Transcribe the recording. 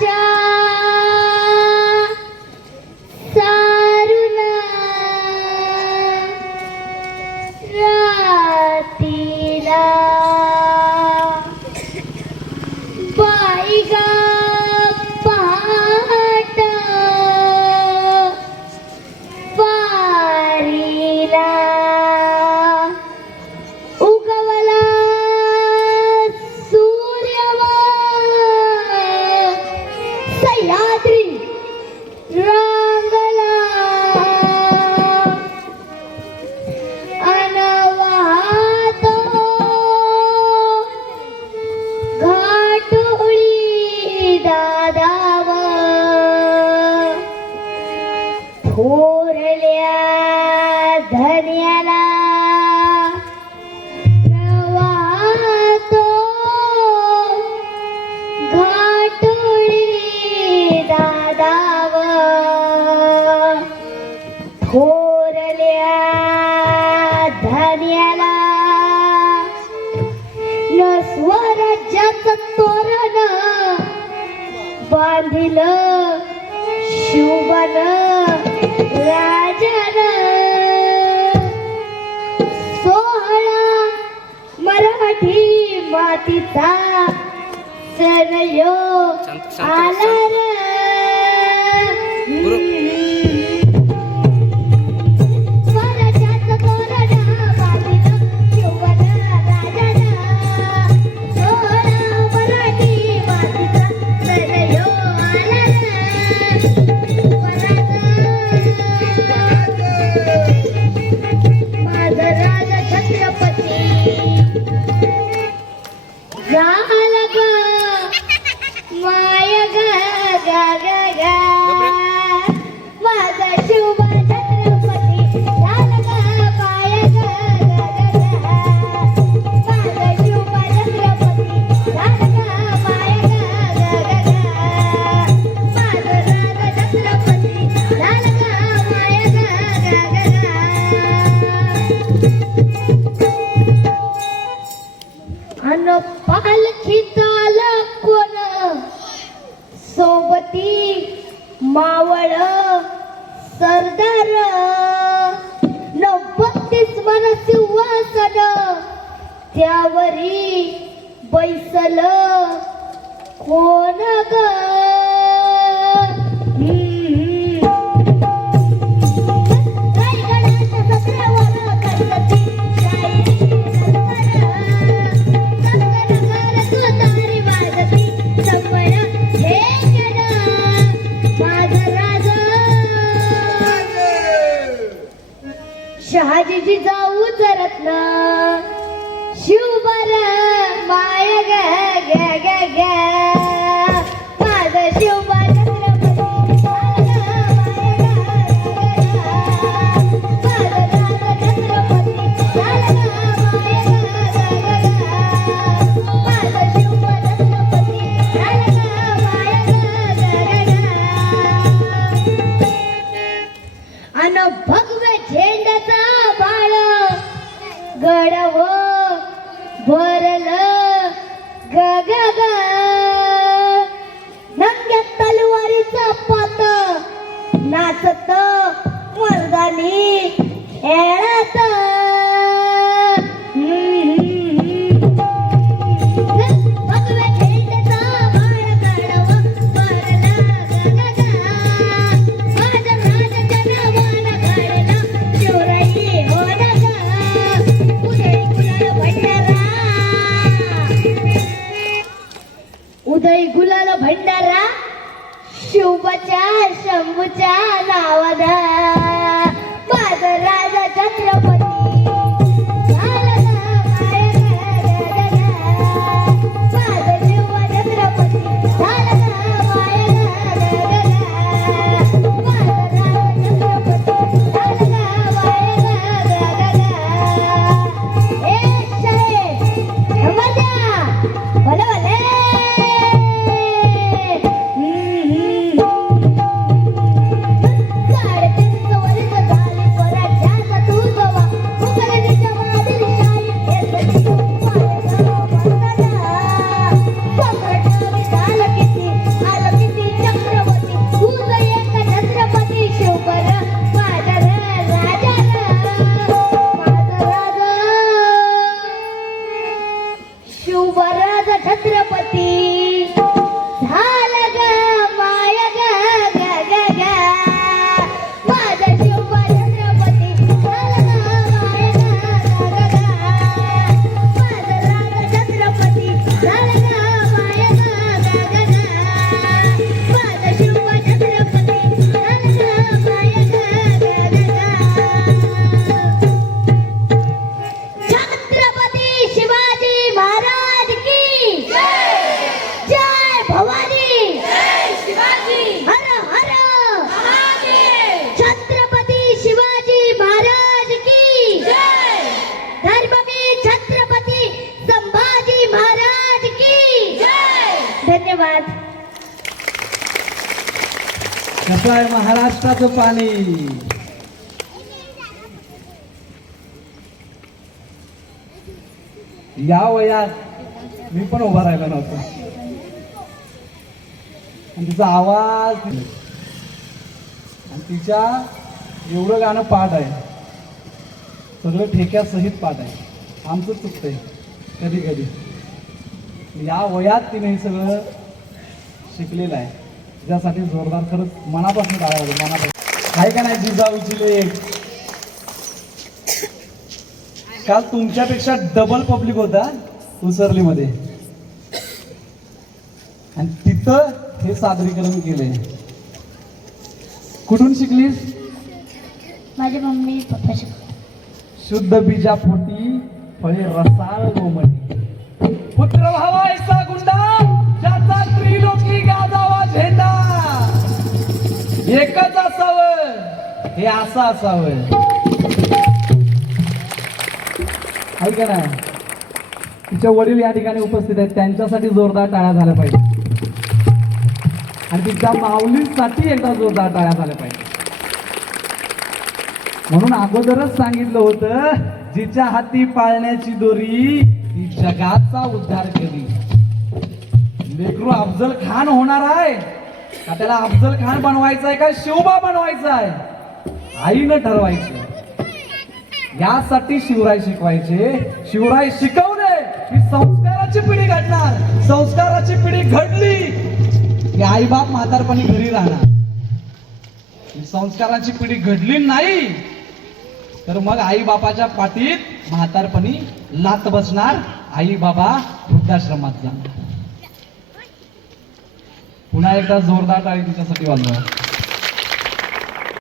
Gracias. बांधिल. शुभन राजन. सोहळा मराठी मातीचा सण यो आला मावळ सरदार नव्वतीस मन सिंहासन त्यावरी बैसल कोण नाचत शिवबाच्या शंभूच्या नावादा माझा राजा छत्रपती आहे महाराष्ट्राचं पाणी. या वयात मी पण उभा राहिला नव्हतो. आणि तिचा आवाज आणि तिच्या एवढं गाणं पाठ आहे. सगळं ठेक्यासहित पाठ आहे. आमचं चुकतंय कधी कधी या वयात तिने हे सगळं शिकलेलं आहे. त्यासाठी जोरदार खरंच मनापासून टाळा होतं मनापासून. आहे का नाही जिजाऊची लेख काल तुमच्यापेक्षा डबल पब्लिक होता उसरलीमध्ये. आणि तिथं हे सादरीकरण केलंय. कुठून शिकलीस? माझी मम्मी पप्पा शुद्ध बीजा फुटी फळे रसाळ गोमटी पुत्र भावायचा गुंडा! एकच असावं. हे असं असावं. ऐका ना तिचे वडील या ठिकाणी उपस्थित आहेत. त्यांच्यासाठी जोरदार टाळ्या झाल्या पाहिजे आणि तिच्या माऊलीसाठी एकदा जोरदार टाळ्या झाल्या पाहिजे म्हणून अगोदरच सांगितलं होतं जिच्या हाती पाळण्याची दोरी ती जगाचा उद्धार केली. लेकरू अफजल खान होणार आहे. का त्याला अफजल खान बनवायचं आहे का? शिवबा बनवायचा आहे आईनं ठरवायचं. यासाठी शिवराय शिकवायचे. शिवराय शिकवले. की संस्काराची पिढी घडणार. संस्काराची पिढी घडली. की आईबाप म्हातारपणी घरी राहणार. संस्काराची पिढी घडली नाही. तर मग आई बापाच्या पाठीत म्हातारपणी लात बसणार. आई बाबा वृद्धाश्रमात जाणार. पुन्हा एकदा जोरदार टाळी तिच्यासाठी वाजवा.